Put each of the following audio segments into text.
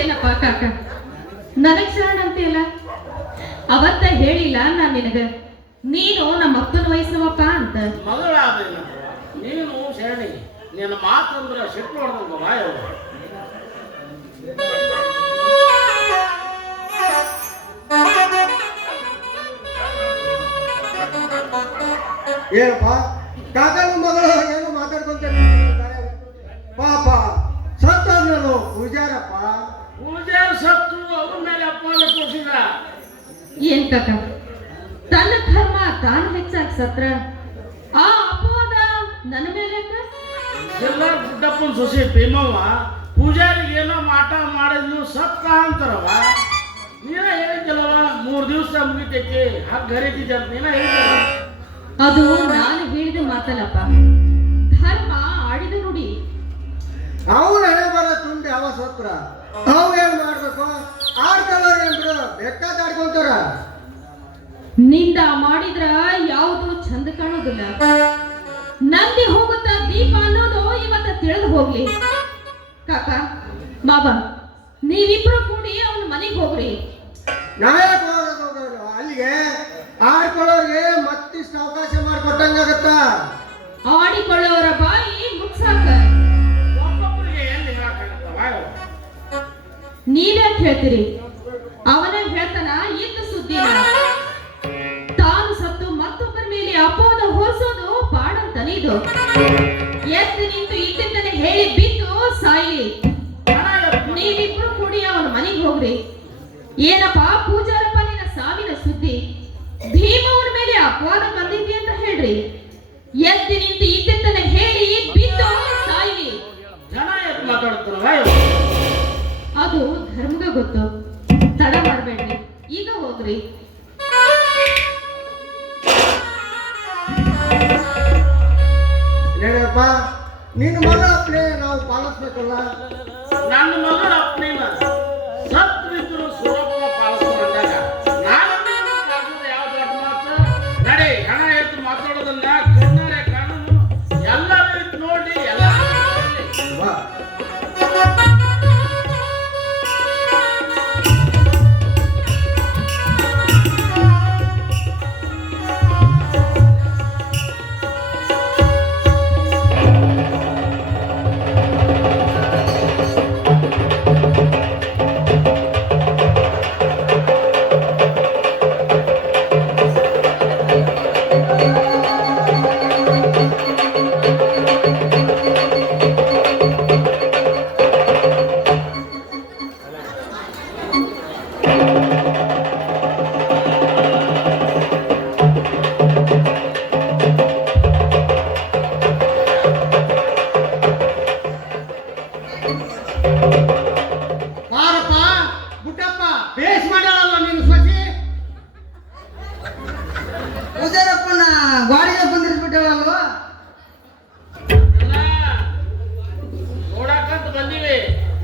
ಏನಪ್ಪ ಕಾಕ ನನಗ್ ಶರಣ ಅಂತೀಯಲ್ಲ? ಅವತ್ತ ಹೇಳಿಲ್ಲ ನಾನ್ ನಿನಗ ನೀನು ನಮ್ಮ ಅಪ್ಪನ ವಯಸ್ಸವಪ್ಪ ಅಂತ. ಮಗಳಾದ ನೀನು ಶರಣಿ, ನಿನ್ನ ಮಾತಂದ್ರ ಸಿಟ್ಟು ಹೊಡೆದಂಗ ಬಾಯ. ಏನಪ್ಪ ಕಾಕನ ಮಗಳು ಏನು ಮಾತಾಡ್ಕೊಂತ ಪಾಪ ಸತ್ತೋದ್ನಲ್ಲ ಪೂಜಾರಪ್ಪ. ಪೂಜಾರ ಸತ್ತು ಅವ್ರ ಮೇಲೆ ಅಪ್ಪನ ತೋರಿಸಿದ. ಏನ್ ಕಾಕ, ತನ್ನ ಧರ್ಮ ತಾನು ಹೆಚ್ಚಾಗಿ ಸತ್ರ ಆ ಅಪವಾದ ನನ್ನ ಮೇಲೆ ಎಲ್ಲ ಗುಡ್ಡಪ್ಪನ ಸೊಸೆ ಭೀಮವ್ವ ಪೂಜಾರಿಗೆ ಏನೋ ಮಾಟ ಮಾಡಿದ್ಲು ಸತ್ತ ಅಂತಾರವ. ನೀನ ಹೇಳಿದ್ದಲ್ಲವ 3 ದಿವಸ ಮುಗಿತೈತಿ ಹಾಗೆ ಗರಿತಿದ್ದೆ ಅಂತ ನೀನ ಹೇಳಿದ್ದಲ್ಲ. ಅದು ನಾನು ಹೇಳಿದ ಮಾತಲ್ಲಪ್ಪ, ಧರ್ಮ ಆಡಿದ ನುಡಿ. ಅವ್ರ ಹಣೆ ಬರ ತುಂಡಿ ಅವ ಸತ್ರ ಅವ್ ಏನ್ ಮಾಡ್ಬೇಕು? ಆಡ್ಕೊಳ್ಳೋರು ಏನ್ ಬಿಡು, ಬೇಕಾದ ಆಡ್ಕೊಂತಾರ. ನಿಂದ ಮಾಡಿದ್ರ ಯಾವುದು ಚಂದ ಕಾಣೋದಿಲ್ಲ. ನಂದಿ ಹೋಗುತ್ತ ದೀಪ ಅನ್ನೋದು ಇವತ್ತ ತಿಳಿದು ಹೋಗ್ಲಿ. ಕಾಕ ಬಾಬಾ ನೀವಿಬ್ರು ಕೂಡಿ ಅವನ ಮನೆಗೆ ಹೋಗ್ರಿ. ನಾಯಕ ಹೋಗೋದು ಅಲ್ಲಿಗೆ ಆಡ್ಕೊಳ್ಳೋರ್ಗೆ ಮತ್ತಿಷ್ಟು ಅವಕಾಶ ಮಾಡಿಕೊಟ್ಟಂಗಾಗತ್ತ. ಆಡಿಕೊಳ್ಳೋರ ಬಾಯಿ ಮುಗ್ಸಾಕ ಒಬ್ಬೊಬ್ಬರಿಗೆ ಎಲ್ಲಿ ಹೇಳಕ್ಕಾಗತ್ತವ? ನೀವ್ಯಾಕೆ ಹೇಳ್ತೀರಿ? ಅವನೇ ಹೇಳ್ತಾನ ಇದ್ದ ಸುದ್ದಿನ. ತಾನು ಸತ್ತು ಮತ್ತೊಬ್ಬರ ಮೇಲೆ ಅಪವಾದ ಹೊರಿಸೋದು ಪಾಡಂತಾನೆ ಇದು. ಎದ್ದು ನಿಂತು ಇದ್ದಿದ್ದನೆ ಹೇಳಿ ಬಿದ್ದು ಸಾಯಿಲಿ. ನೀವಿಬ್ರು ಕೂಡಿ ಅವನ ಮನೆಗೆ ಹೋಗ್ರಿ. ಏನಪ್ಪ ಪೂಜಾರಪ್ಪ ನಿನ್ನ ಸಾವಿನ ಸುದ್ದಿ ಭೀಮವನ ಮೇಲೆ ಅಪವಾದ ಬಂದಿದ್ದಿ ಅಂತ ಹೇಳ್ರಿ. ಎದ್ದು ನಿಂತು ಇದ್ದಿದ್ದನೆ ಹೇಳಿ ಬಿದ್ದು ಸಾಯಿಲಿ. ಜನ ಎದ್ದು ಮಾತಾಡ್ತಾರವ. ಅದು ಧರ್ಮಗ ಗೊತ್ತು, ತಡ ಮಾಡಬೇಡ್ರಿ, ಈಗ ಹೋಗ್ರಿ. ಏನಪ್ಪ ನಿನ್ನ ಮಗ ಅಪ್ಲೆ ನಾವು ಪಾಲಿಸ್ಬೇಕಲ್ಲ. ನನ್ನ ಮಗಳ ಅಪ್ಪನಿನ ಸತ್ತು ಬಿದ್ದರು ಸುರಪ್ಪ ಪಾಲಿಸ್ಕೊಂಡಾಗ ನಾನು ಪಾಲಿಸೋದು ಯಾವ ದೊಡ್ಡ ಮಾತು? ನಡಿ, ಹಣ ಎತ್ತು ಮಾತಾಡೋದನ್ನ ಕಣ್ಣಾರೆ ಕಾಣೋದು ಎಲ್ಲರೂ ಇಟ್ಟು ನೋಡಿ ಎಲ್ಲ ಬಾ. ಬಾರಪ್ಪ ಬುಟ್ಟಪ್ಪ, ಬೇಸ್ ಮಾಡಲ್ಲ ನಿನ್ನ ಸೊಸಿ. ಪೂಜಾರಪ್ಪನ ಗಾಡಿಗೆ ಬಂದಿರ್ಬಿಟ್ಟವಲ್ವ? ನೋಡಕ್ಕಂತ ಬಂದೀವಿ,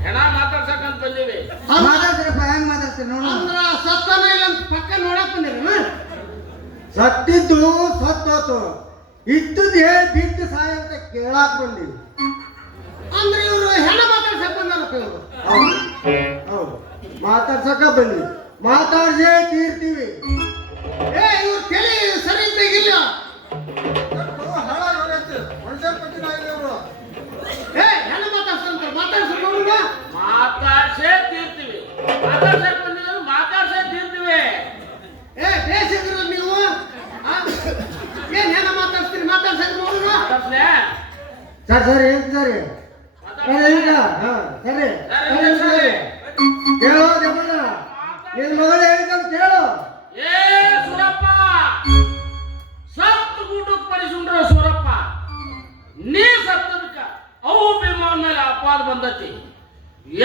ಹೆಣ ಮಾತಾಡ್ಸಕ್ಕಂತ ಬಂದೀವಿ. ಮಾತಾಡ್ತೀರಪ್ಪ, ಹೆಂಗ್ ಮಾತಾಡ್ತೀರಿ ನೋಡು. ಅಂದ್ರ ಸತ್ತನ ಇಲ್ಲ ಅಂತ ಪಕ್ಕ ನೋಡಕ್ ಬಂದಿರ? ಸತ್ತಿದ್ದು ಸತ್ತೋತು, ಇದ್ದದ್ದು ಹೇಳಿ ಬಿದ್ದು ಸಾಯ ಅಂತ ಕೇಳಾಕ್ ಬಂದೀವಿ. ಅಂದ್ರೆ ಇವರು ಹೆಣ ಮಾತಾಡ್ಸಕ್ ಬಂದಾರಪ್ಪ ಇವರು. ಹೌದು, ಮಾತಾಡ್ಸಕ ಬಂದ್ವಿ, ಮಾತಾಡ್ಸೇ ತೀರ್ತೀವಿ. ಏ ಇವ್ರ ತಲೆ ಸರಿ ತೆಗಿಲ್ಲ. ಏ ಹೆಣ ಮಾತಾಡ್ಸಂತ ಮಾತಾಡ್ಸ ನೋಡುವ. ಮಾತಾಡ್ಸೇ ತೀರ್ತೀವಿ, ಮಾತಾಡ್ಸಕ್ ಬಂದಿಲ್ಲ ಮಾತಾಡ್ಸೇ ತೀರ್ತೀವಿ. ಏ ಬೇಸಿದ್ರು ನೀವು ಏನ್ ಹೆಣ ಮಾತಾಡ್ತೀರಿ? ಮಾತಾಡ್ಸಕ್ ನೋಡುವ. ಮಾತಾಡ್ಸ್ಲೇ? ಸರಿ ಸರಿ ಏನ್ ಸರಿ ಸರಿ ಈಗ ಸರಿ ಸರಿ ಸರಿ ಕೇಳೋ ದೇವಣ್ಣ, ನಿನ್ ಮಗಳು ಹೇಳಿದಂತ ಕೇಳು. ಏ ಸೂರಪ್ಪ, ಸತ್ತು ಗೂಟಕ್ಕೆ ಪಡಿಸುಂಡ್ರ ಸೂರಪ್ಪ, ನೀ ಸತ್ತದಕ್ಕ ಅವು ಭೀಮವನ ಮೇಲೆ ಅಪವಾದ ಬಂದತಿ.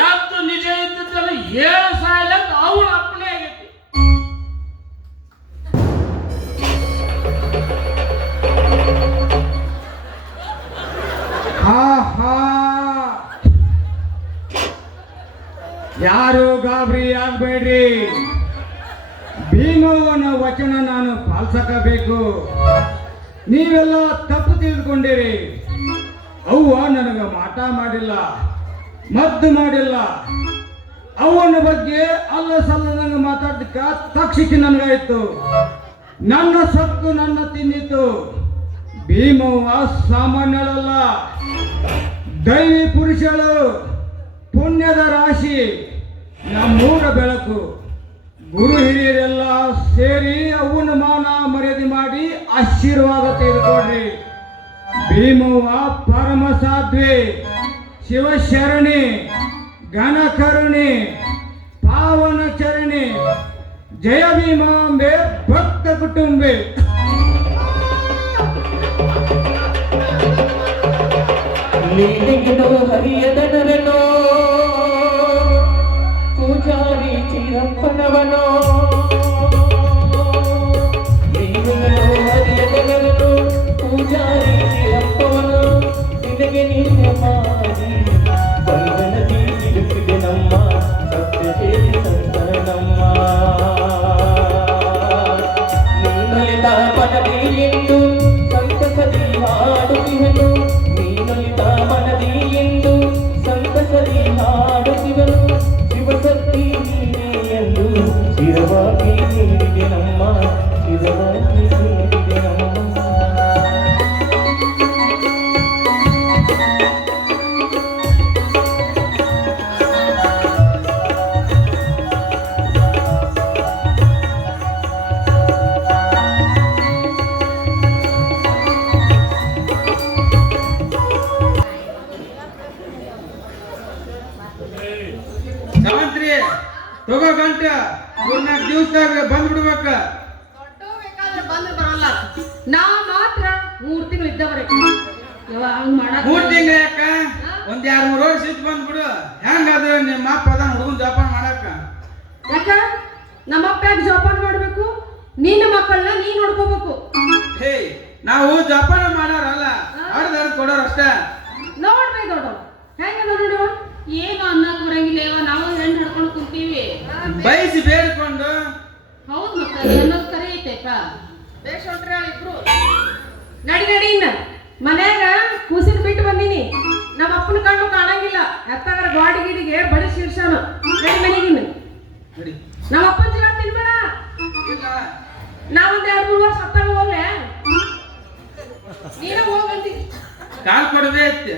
ಎದ್ದು ನಿಜ ಇದ್ದಿದ್ದಲ್ಲ 7 ಸಾಯಿಲ ಅವನ ಅಪ್ಪನೇ ಆಗೈತಿ. ಯಾರು ಗಾಬರಿ ಆಗ್ಬೇಡ್ರಿ. ಭೀಮವ್ವನ ವಚನ ನಾನು ಪಾಲಿಸಬೇಕು. ನೀವೆಲ್ಲ ತಪ್ಪು ತಿಳಿದುಕೊಂಡಿರಿ. ಅವ್ವ ನನಗ ಮಾಟ ಮಾಡಿಲ್ಲ, ಮದ್ದು ಮಾಡಿಲ್ಲ. ಅವನ ಬಗ್ಗೆ ಅಲ್ಲ ಸಲ್ಲದಂಗ ಮಾತಾಡ್ಲಿಕ್ಕ ತಕ್ಷಿಕೆ ನನಗಾಯ್ತು. ನನ್ನ ಸೊಕ್ಕು ನನ್ನ ತಿಂದಿತ್ತು. ಭೀಮವ್ವ ಸಾಮಾನ್ಯಳಲ್ಲ, ದೈವಿ ಪುರುಷಳು, ಪುಣ್ಯದ ರಾಶಿ, ನಮ್ಮೂರ ಬೆಳಕು. ಗುರು ಹಿರಿಯರೆಲ್ಲ ಸೇರಿ ಅವನ ಮಾನ ಮರ್ಯಾದೆ ಮಾಡಿ ಆಶೀರ್ವಾದ ತೆಗೆದುಕೊಡ್ರಿ. ಭೀಮವ್ವ ಪರಮ ಸಾಧ್ವಿ, ಶಿವಶರಣಿ, ಘನಕರುಣಿ, ಪಾವನ ಚರಣಿ. ಜಯ ಭೀಮಾಂಬೆ ಭಕ್ತ ಕುಟುಂಬೆ. ನೀನಿಗಿನೋ ಹರಿಯದನರನೋ ಪೂಜಾರಿ ಚಿರಪ್ಪನವನೋ. ನೀನಿಗಿನೋ ಹರಿಯದನರನೋ ಪೂಜಾರಿ ಚಿರಪ್ಪವನೋ. ನಿನಗೆ ನೀನ ಮಾಡಿ ಬಂಧನದಿ ಸಿಲುಕಿದೆ ನಮ್ಮ ಸತ್ಯಶೇಷಿ ಸಂತನಮ್ಮ. ನೀನಲಿತ ಪದವಿ ಎಂದು ಸಂತಸದಿ ಹಾಡುತ್ತಿಹನು. ನೀನಲಿತ ಮನದಿ ಎಂದು ಸಂತಸದಿ ಹಾಡುತ್ತಿವನು. ಶಿವಶಕ್ತಿ ನೀನೇ ಎಂದು ಶಿರವಾಗಿ ನೀಡಿದೆ ನಮ್ಮ, ಶಿರವಾಗಿ ನೀಡಿದೆ ನಮ್ಮ. ಸಾವಂತ್ರಿ ತಗೋ ಗಂಟ 4-4 ದಿವಸದಾಗ ಬಂದ್ ಬಿಡ್ಬೇಕ. ಬೇಕಾದ್ರೆ ಬಂದ್ರೆ ಬರಲ್ಲ. ನಾ ಮಾತ್ರ 3 ತಿಂಗಳು ಇದ್ದವರೆಗೆ ಹಂಗ ಮಾಡಕ್ 3 ತಿಂಗಳ ಯಾಕ? ಒಂದ್ 2-3 ವರ್ಷ ಇದ್ದು ಬಂದ್ಬಿಡು. ಹೆಂಗಾದ್ರೆ ನಿಮ್ಮ ಅಪ್ಪ ಅದ ಹುಡುಗನ್ ಜೋಪಾನ ಮಾಡಾಕ. ಯಾಕ ನಮ್ಮಪ್ಪ ಯಾಕೆ ಜೋಪಾನ ಮಾಡ್ಬೇಕು? ನಿನ್ನ ಮಕ್ಕಳನ್ನ ನೀ ನೋಡ್ಕೋಬೇಕು. ಹೇ, ನಾವು ಜೋಪಾನ ಮಾಡೋರಲ್ಲ, ಹರ್ದು ಕೊಡೋರು ಅಷ್ಟೇ. ನೋಡ್ರಿ ದೊಡ್ಡ ಹೆಂಗದ ನೋಡುವ. ಏನು ಅನ್ನಕ್ ಬರಂಗಿಲ್ಲ, ನಾವು ಹೆಣ್ಣು ಹಿಡ್ಕೊಂಡು ಕುಂತೀವಿ. ಬಯಸಿ ಬೇಡ್ಕೊಂಡು ಹೌದ್ ಮತ್ತೆ ಅನ್ನೋದು ಕರೆ ಐತೆಪ್ಪ. ಬೇಷ್ ಹೊಂಟ್ರಿ ಇಬ್ರು. ನಡಿ ನಡಿ ಇನ್ನ ಮನ್ಯಾಗ ಕೂಸಿನ ಬಿಟ್ಟು ಬಂದೀನಿ. ನಮ್ಮ ಅಪ್ಪನ ಕಣ್ಣು ಕಾಣಂಗಿಲ್ಲ. ಎತ್ತಾಗ ಗಾಡಿ ಗಿಡಿಗೆ ಬಡಿ ಶೀರ್ಷಾನ. ನಡಿ ಮನೆಗಿನ್ನ. ನಡಿ. ನಮ್ಮ ಅಪ್ಪನ ಜೀವ ತಿನ್ಬೇಡ. ನಾವೊಂದ್ 2-3 ವರ್ಷ ಸತ್ತಾಗ ಹೋಗ್ಲೆ. ನೀನ ಹೋಗಂತಿ ಕಾಲ್ ಕೊಡದೆ ಐತಿ.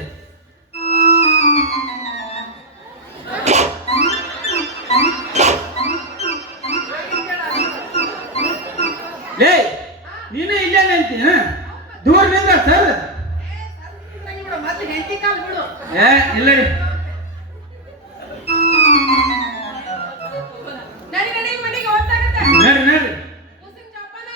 ಲೇ, ನೀನು ಇಲ್ಲೇ ನಿಂತಿ ದೂರ ನಿಂದ ಸರ್. ಮತ್ತೆ ಹೆಂಡತಿ ಕಾಲ್ ಬಿಡು. ಇಲ್ಲ ರೀ. ನಡಿ ನಡಿ ಮನೆಗೆ ಹೊತ್ತಾಗತ್ತೆ. ನಡ್ರಿ ನಡ್ರಿ. ಕೂಸಿನ ಜೋಪಾನ.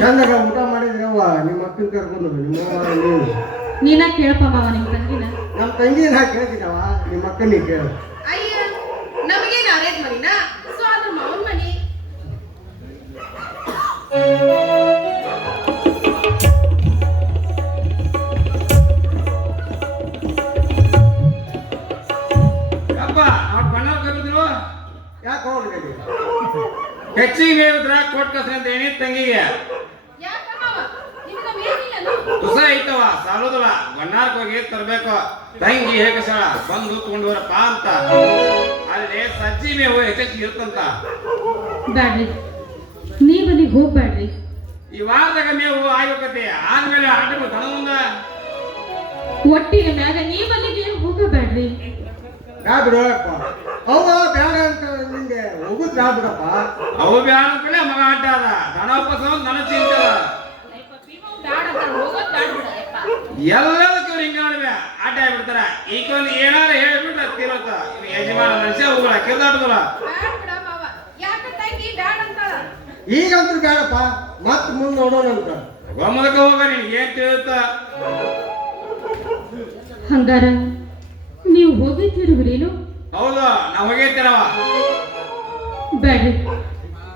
ಚಂದಾಗ ಊಟ ಮಾಡಿದ್ರವ್ವ ನಿಮ್ಮ ಅಕ್ಕನ ಕರ್ಕೊಂಡು ನೀನ ಕೇಳಪ್ಪ ಮಾವ ನಿಮ್ ತಂಗಿನ. ನಮ್ಮ ತಂಗಿನ ಕೇಳ್ತಿದ್ದವ, ನಿಮ್ಮ ಅಕ್ಕನಿಗೆ ಕೇಳು. ಅಯ್ಯ ನಮಗೇನು ಅರೇಂಜ್ ಮನಿನ, ಸೊ ಅದ್ರ ಮಾವನ್ ಮನಿ. ಅಪ್ಪ ಅವ್ರ ಬಣ್ಣ ಕರೆದ್ರು ಯಾಕೆ ಹೋಗ್ಲಿ? ಹೆಚ್ಚಿಗೆ ಹೇಳಿದ್ರ ಕೊಟ್ ಕಸ್ರಿ ಅಂತ ಏನಿ ತಂಗಿಗೆ ಯಾಕ ಮಾವ ನಿಮ್ಗೆ ಮೇಲಿಲ್ಲ. ತುಸ ಐತವ ಸಾಲೋದಲ್ಲ. ಬಣ್ಣಾರ್ಕ್ ಹೋಗಿ ತರ್ಬೇಕು. ತಂಗಿ ಹೇಗಸಳ ಬಂದು ತಗೊಂಡವರಪ್ಪ ಅಂತ ಅಲ್ಲಿ ಸಜ್ಜಿ ಮೇವು ಹೆಚ್ಚೆಚ್ಚು ಇರ್ತಂತ. ಬ್ಯಾಡ್ರಿ, ನೀವ್ ಅಲ್ಲಿಗೆ ಹೋಗ್ಬ್ಯಾಡ್ರಿ. ಈ ವಾರದಾಗ ಮೇವು ಆಗೋಕತಿ ಆದ್ಮೇಲೆ ಆಟಗಳು ತನ ಮುಂದ ಒಟ್ಟಿಗೆ ಮ್ಯಾಗ ನೀವ್ ಅಲ್ಲಿಗೆ ಹೋಗಬ್ಯಾಡ್ರಿ. ಬಿಡಪ್ಪ, ಅವ ಬೇಡ ಅಂತ ನಿಂಗೆ ಹೋಗುದ್ ಬಿಡಪ್ಪ. ಅವು ಬ್ಯಾಡ ಕಡೆ ಮಗ ಆಟ ಅದ. ದನ ಉಪಸ ದನ ಚಿಂತದ. ಎಲ್ಲದಕ್ಕೂ ಹಿಂಗ ಅಡ್ಡ ಆಗ್ಬಿಡ್ತಾರ ಈಗ ಒಂದು ಏನಾರ ಹೇಳ್ಬಿಟ್ರೆ ತಿರೋತ ಯಜಮಾನ ಮನುಷ್ಯ ಹೋಗಲ್ಲ ಕಿರ್ದಾಟದಲ್ಲ ಈಗಂತೂ ಬೇಡಪ್ಪ ಮತ್ ಮುಂದೆ ನೋಡೋಣಂತ ಒಮ್ಮದಕ್ಕೆ ಹೋಗ ನಿನ್ಗೆ ಏನ್ ತಿಳಿಯುತ್ತ ಹಂಗಾರ ನೀವು ಹೋಗಿದ್ದೀರುವಿರೇನು? ಹೌದು ನಾವು ಹೋಗೈತೇನವ ಬ್ಯಾಡ್ರಿ,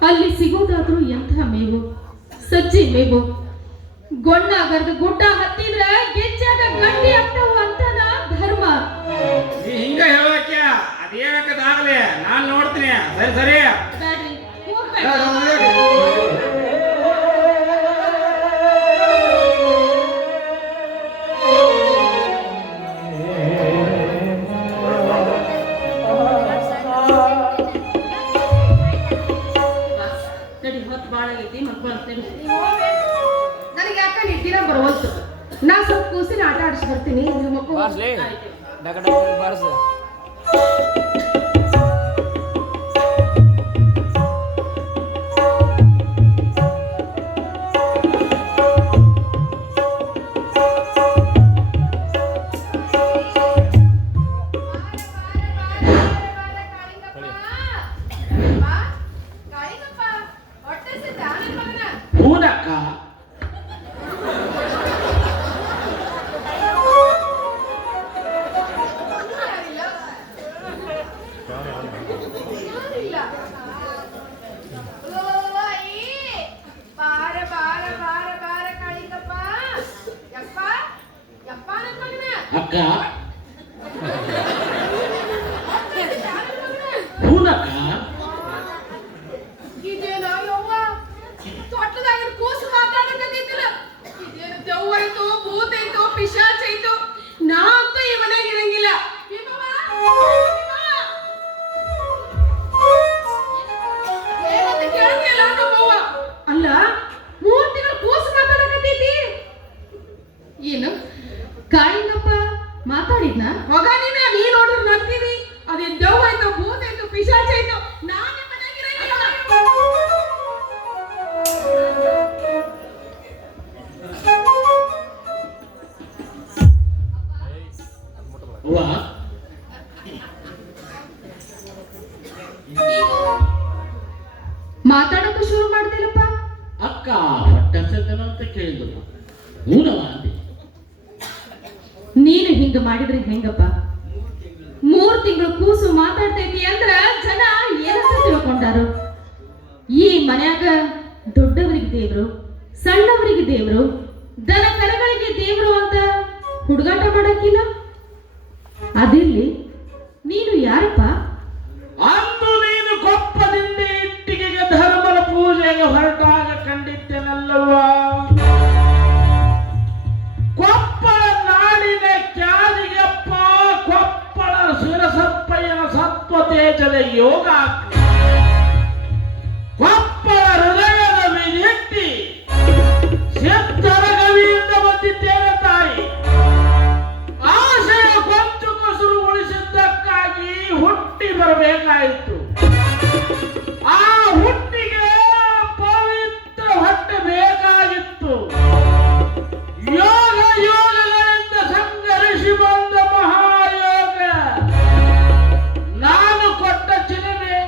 ಅಲ್ಲಿ ಸಿಗೋದಾದ್ರೂ ಎಂಥ ಮೇವು, ಸಜ್ಜಿ ಮೇವು. ಗೊಣ್ಣಾಗರ್ದ ಗುಡ್ಡ ಹತ್ತಿದ್ರ ಗೆಜ್ಜಾಗ ಗಂಡಿ ಆಗ್ತಾವ ಅಂತಾನ ಧರ್ಮ. ನೀ ಹಿಂಗ ಹೇಳೋಕೆ ಅದೇನಕ್ಕದಾಗ್ಲಿ ನಾನ್ ನೋಡ್ತೀನಿ. ಸರಿ ಸರಿ ಬ್ಯಾಡ್ರಿ, ಹೋಗ್ಬೇಡ್ರಿ. ನನಗೆ ಯಾಕ ನಿದ್ದಿನ ಬರುವಂತು. ನಾ ಸ್ವಲ್ಪ ಕೂಸಿನ ಆಟ ಆಡಿಸಿ ಬರ್ತೀನಿ. ಹೂನಕ್ಕ ಅಕ್ಕ ಹೂನಕ್ಕ ಇದೇನೋ ಯವ್ವ ತೊಟ್ಟದಾಗಿನ ಕೂಸು ಮಾತಾಡಕತ್ತಿದ್ದಿಲ್ಲ. ಇದೇನು ದೆವ್ವ ಐತೋ ಭೂತ ಐತೋ ಪಿಶಾಚ ಐತೋ ನಾ ಅಂತೂ ಈ ಮನೆಗೆ ಇರಂಗಿಲ್ಲ. ಏನಂತ ಕೇಳ್ತಿಯಲ್ಲ ನಮ್ಮವ್ವ. ಅಲ್ಲ 3 ತಿಂಗಳು ಕೂಸು ಮಾತಾಡಕತ್ತೈತಿ. ಏನು ಕಾಳಿಂಗಪ್ಪ ಮಾತಾಡಿದ್ನ? ಮಗ ನೀ ನೋಡಿದ್ರೆ ನಗ್ತೀನಿ. ಅದೇನ್ ದೆವ್ವ ಐತೋ ಭೂತ ಐತೋ ಪಿಶಾಚ ಐತೋ ನಾನೇ ಮನೆಗೆ ಇರಂಗಿಲ್ಲ. ಅವ್ವ ಮಾತಾಡೋಕೆ ಶುರು ಮಾಡ್ದಿಲ್ಲಪ್ಪ. ಅಕ್ಕ ಹೊಟ್ಟೆ ಹಸಿತನ ಅಂತ ಕೇಳಿದ್ರು ಹೂನವ ಅಂದೆ. ನೀನು ಹಿಂಗ ಮಾಡಿದ್ರೆ ಹೆಂಗಪ್ಪ? 3 ತಿಂಗಳು ಕೂಸು ಮಾತಾಡ್ತೈತಿ ಅಂದ್ರ ಜನ ಏನಂತ ತಿಳ್ಕೊಂಡಾರು? ಈ ಮನ್ಯಾಗ ದೊಡ್ಡವರಿಗೆ ದೇವ್ರು, ಸಣ್ಣವರಿಗೆ ದೇವ್ರು, ದನ ಕರಗಳಿಗೆ ದೇವ್ರು ಅಂತ ಹುಡುಗಾಟ ಮಾಡಕ್ಕಿಲ್ಲ. ಅದಿರ್ಲಿ, ನೀನು ಯಾರಪ್ಪ? ಅಂದು ನೀನು ಕೊಪ್ಪದಿಂದ ಇಟ್ಟಿಗೆಗೆ ಧರ್ಮದ ಪೂಜೆಗೆ ಹೊರಟಾಗ ಕಂಡಿದ್ದೇನಲ್ಲವ್ವ. ಕೊಪ್ಪಳ ನಾಡಿನ ಕ್ಯಾದಿಗೆಪ್ಪ ಕೊಪ್ಪಳ ಶಿರಸಪ್ಪಯ್ಯನ ಸತ್ವ ತೇಜದ ಯೋಗ ಕೊಪ್ಪಳ ಹೃದಯದ ವಿನೆತ್ತಿ ಸಿದ್ಧರ ಗವಿಯಿಂದ ಬಂದಿದ್ದೇನೆ ತಾಯಿ. ಆಶಯ ಕೊಂಚು ಕಸುರು ಉಳಿಸಿದ್ದಕ್ಕಾಗಿ ಹುಟ್ಟಿ ಬರಬೇಕಾಯಿತು. ಆ ಹುಟ್ಟಿಗೆ ಪವಿತ್ರ ಹೊಟ್ಟೆ ಬೇಕಾಗಿತ್ತು. ಯೋಗ ಯೋಗಗಳಿಂದ ಸಂಘರ್ಷಿ ಬಂದ ಮಹಾಯೋಗ ನಾನು ಕೊಟ್ಟ ಚಿಲುಮೆ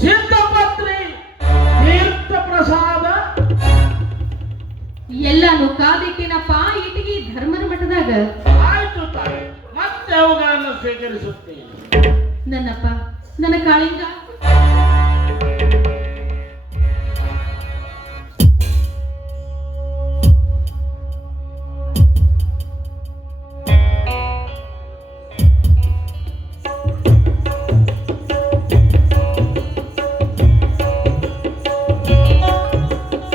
ಸಿದ್ಧಪತ್ರಿ ತೀರ್ಥ ಪ್ರಸಾದ ಎಲ್ಲಾನು ಕಾದಿಟ್ಟಿನಪ್ಪ ಇಟ್ಟಿಗೆ ಧರ್ಮರ ಮಠದಾಗ. ಆಯ್ತು ತಾಯಿ, ಮತ್ತೆ ಅವುಗಳನ್ನು ಸ್ವೀಕರಿಸುತ್ತೇನೆ. ನನ್ನಪ್ಪ, ನನ್ನ ಕಾಳಿಂಗ.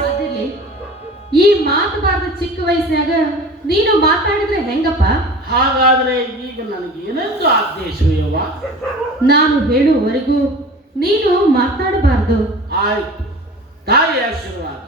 ಅದಿರ್ಲಿ, ಈ ಮಾತು ಬಾರದ ಚಿಕ್ಕ ವಯಸ್ಸಿನಾಗ ನೀನು ಮಾತಾಡಿದ್ರೆ ಹೆಂಗಪ್ಪ? ಹಾಗಾದ್ರೆ ಈಗ ನನಗೆ ಏನೆಂದು ಆದೇಶವಯ್ಯವ್ವ? ನಾನು ಹೇಳುವವರೆಗೂ ನೀನು ಮಾತಾಡಬಾರ್ದು. ಆಯ್ತು ತಾಯಿ ಆಶೀರ್ವಾದ.